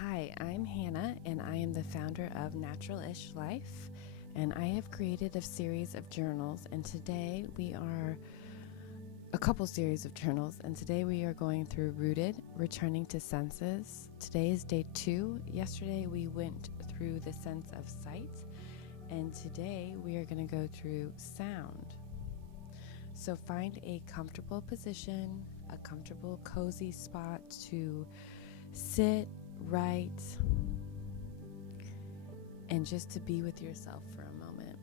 Hi, I'm Hanna, and I am the founder of Natural-ish Life, and I have created a series of journals, and today we are a couple series of journals, and today we are going through Rooted, Returning to Senses. Today is day 2. Yesterday we went through the sense of sight, and today we are going to go through sound. So find a comfortable position, a comfortable, cozy spot to sit, write, and just to be with yourself for a moment.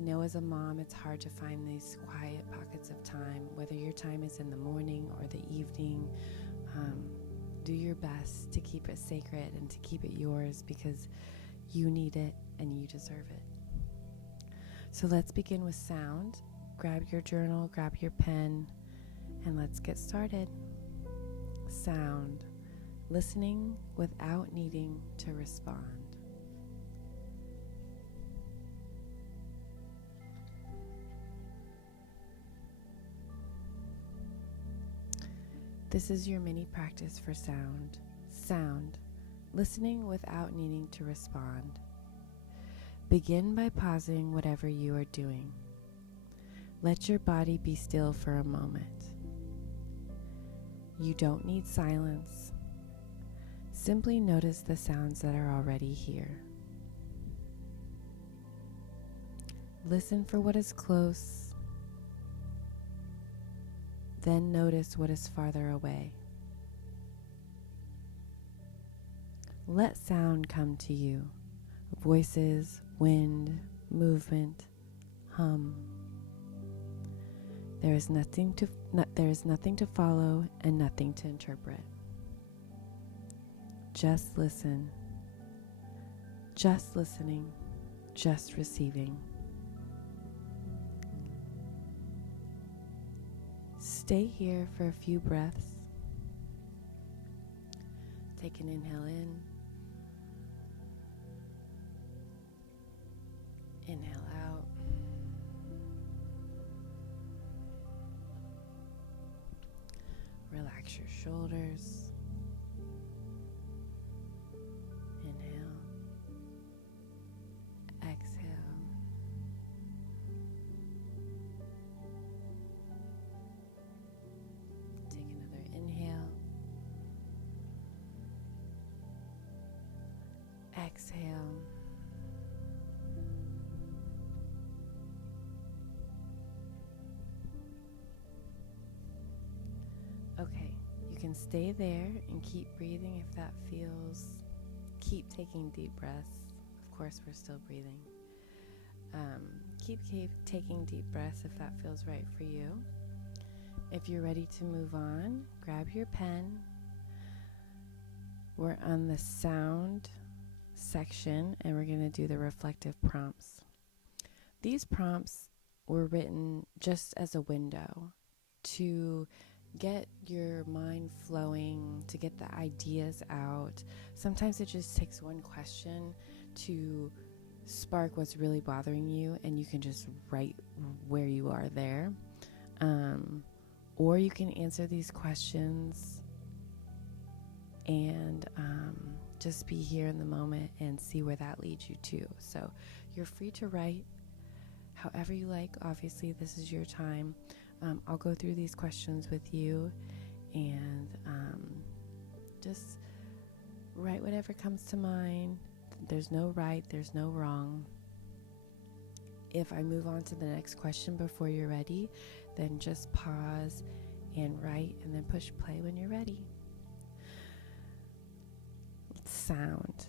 I know as a mom it's hard to find these quiet pockets of time, whether your time is in the morning or the evening. Do your best to keep it sacred and to keep it yours because you need it and you deserve it. So let's begin with sound. Grab your journal, grab your pen, and let's get started. Sound. Listening without needing to respond. This is your mini practice for sound. Sound. Listening without needing to respond. Begin by pausing whatever you are doing. Let your body be still for a moment. You don't need silence. Simply notice the sounds that are already here. Listen for what is close. Then notice what is farther away. Let sound come to you. Voices, wind, movement, hum. There is nothing to follow and nothing to interpret. Just listen. Just listening. Just receiving. Stay here for a few breaths. Take an inhale in. Inhale out. Relax your shoulders. Inhale. Exhale. Take another inhale. Exhale. Okay, you can stay there and keep breathing if that feels. Keep taking deep breaths. Of course, we're still breathing. Keep taking deep breaths if that feels right for you. If you're ready to move on, grab your pen. We're on the sound section and we're going to do the reflective prompts. These prompts were written just as a window to get your mind flowing, to get the ideas out. Sometimes it just takes one question to spark what's really bothering you, and you can just write where you are there. Or you can answer these questions and just be here in the moment and see where that leads you to. So you're free to write however you like. Obviously, this is your time. I'll go through these questions with you and just write whatever comes to mind. There's no right, there's no wrong. If I move on to the next question before you're ready, then just pause and write and then push play when you're ready. Sound.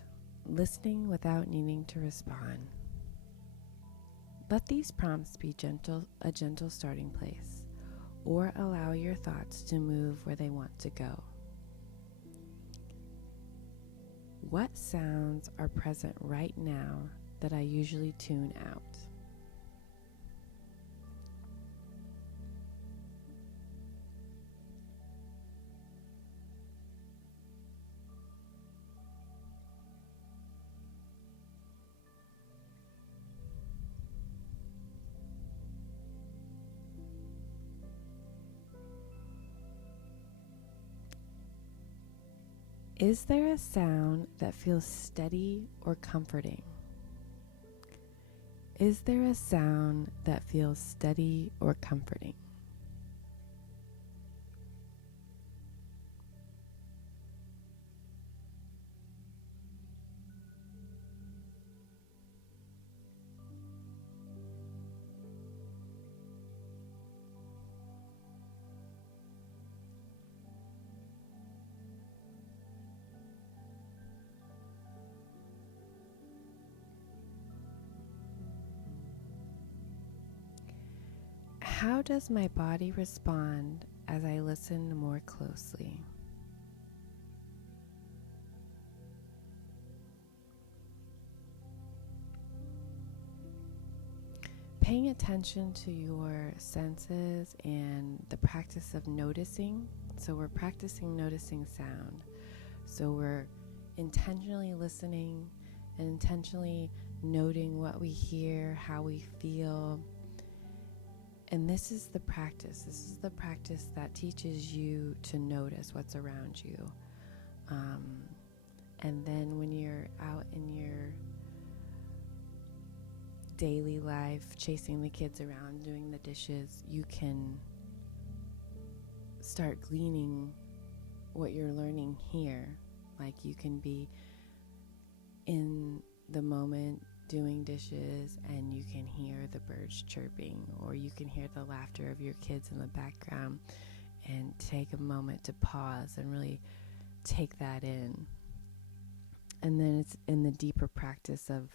Listening without needing to respond. Let these prompts be a gentle starting place, or allow your thoughts to move where they want to go. What sounds are present right now that I usually tune out? Is there a sound that feels steady or comforting? Is there a sound that feels steady or comforting? How does my body respond as I listen more closely? Paying attention to your senses and the practice of noticing. So we're practicing noticing sound. So we're intentionally listening and intentionally noting what we hear, how we feel. And this is the practice. This is the practice that teaches you to notice what's around you. And then when you're out in your daily life, chasing the kids around, doing the dishes, you can start gleaning what you're learning here. Like you can be in the moment doing dishes and you can hear the birds chirping, or you can hear the laughter of your kids in the background, and take a moment to pause and really take that in. And then it's in the deeper practice of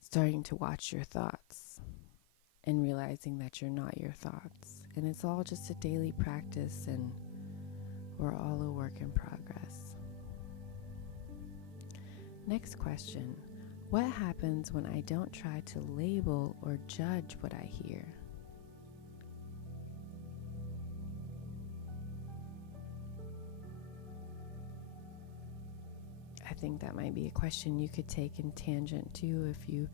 starting to watch your thoughts and realizing that you're not your thoughts. And it's all just a daily practice, and we're all a work in progress. Next question. What happens when I don't try to label or judge what I hear? I think that might be a question you could take in tangent too, if you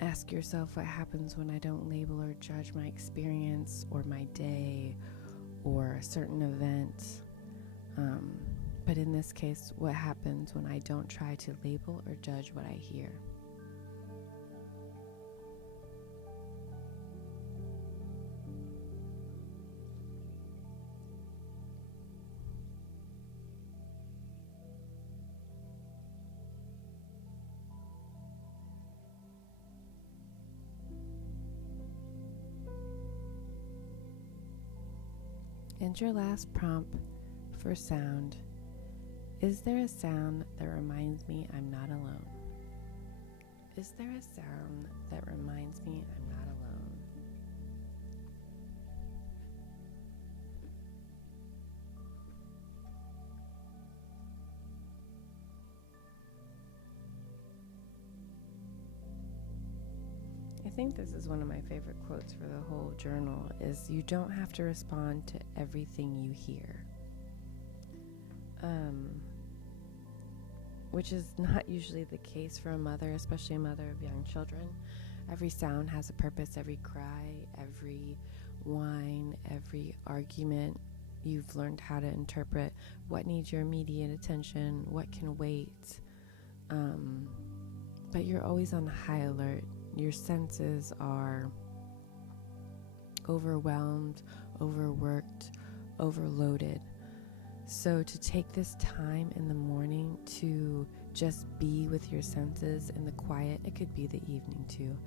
ask yourself, what happens when I don't label or judge my experience or my day or a certain event? But in this case, what happens when I don't try to label or judge what I hear? And your last prompt for sound. Is there a sound that reminds me I'm not alone? Is there a sound that reminds me I'm not alone? I think this is one of my favorite quotes for the whole journal, is you don't have to respond to everything you hear. Which is not usually the case for a mother, especially a mother of young children. Every sound has a purpose, every cry, every whine, every argument. You've learned how to interpret what needs your immediate attention, what can wait. But you're always on high alert. Your senses are overwhelmed, overworked, overloaded. So to take this time in the morning to just be with your senses in the quiet, it could be the evening too,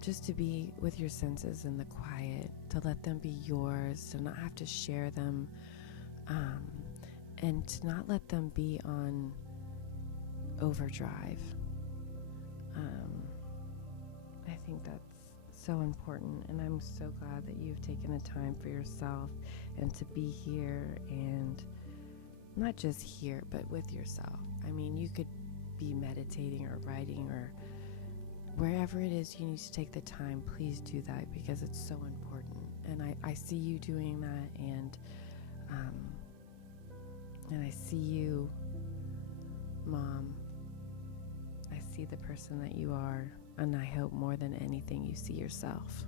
just to be with your senses in the quiet, to let them be yours, to not have to share them, and to not let them be on overdrive. I think that's so important, and I'm so glad that you've taken the time for yourself and to be here, and not just here, but with yourself. I mean, you could be meditating or writing or wherever it is you need to take the time. Please do that, because it's so important. And I see you doing that, and I see you, Mom. I see the person that you are, and I hope more than anything you see yourself.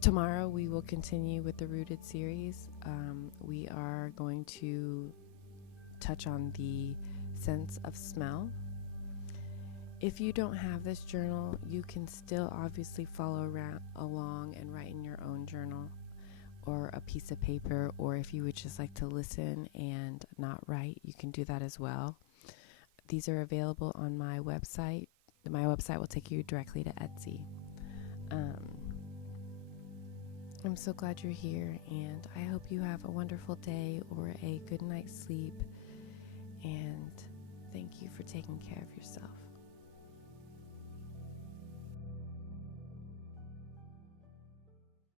Tomorrow we will continue with the Rooted series. We are going to touch on the sense of smell. If you don't have this journal, you can still obviously follow along and write in your own journal or a piece of paper, or if you would just like to listen and not write, you can do that as well. These are available on my website. My website will take you directly to Etsy. I'm so glad you're here, and I hope you have a wonderful day or a good night's sleep, and thank you for taking care of yourself.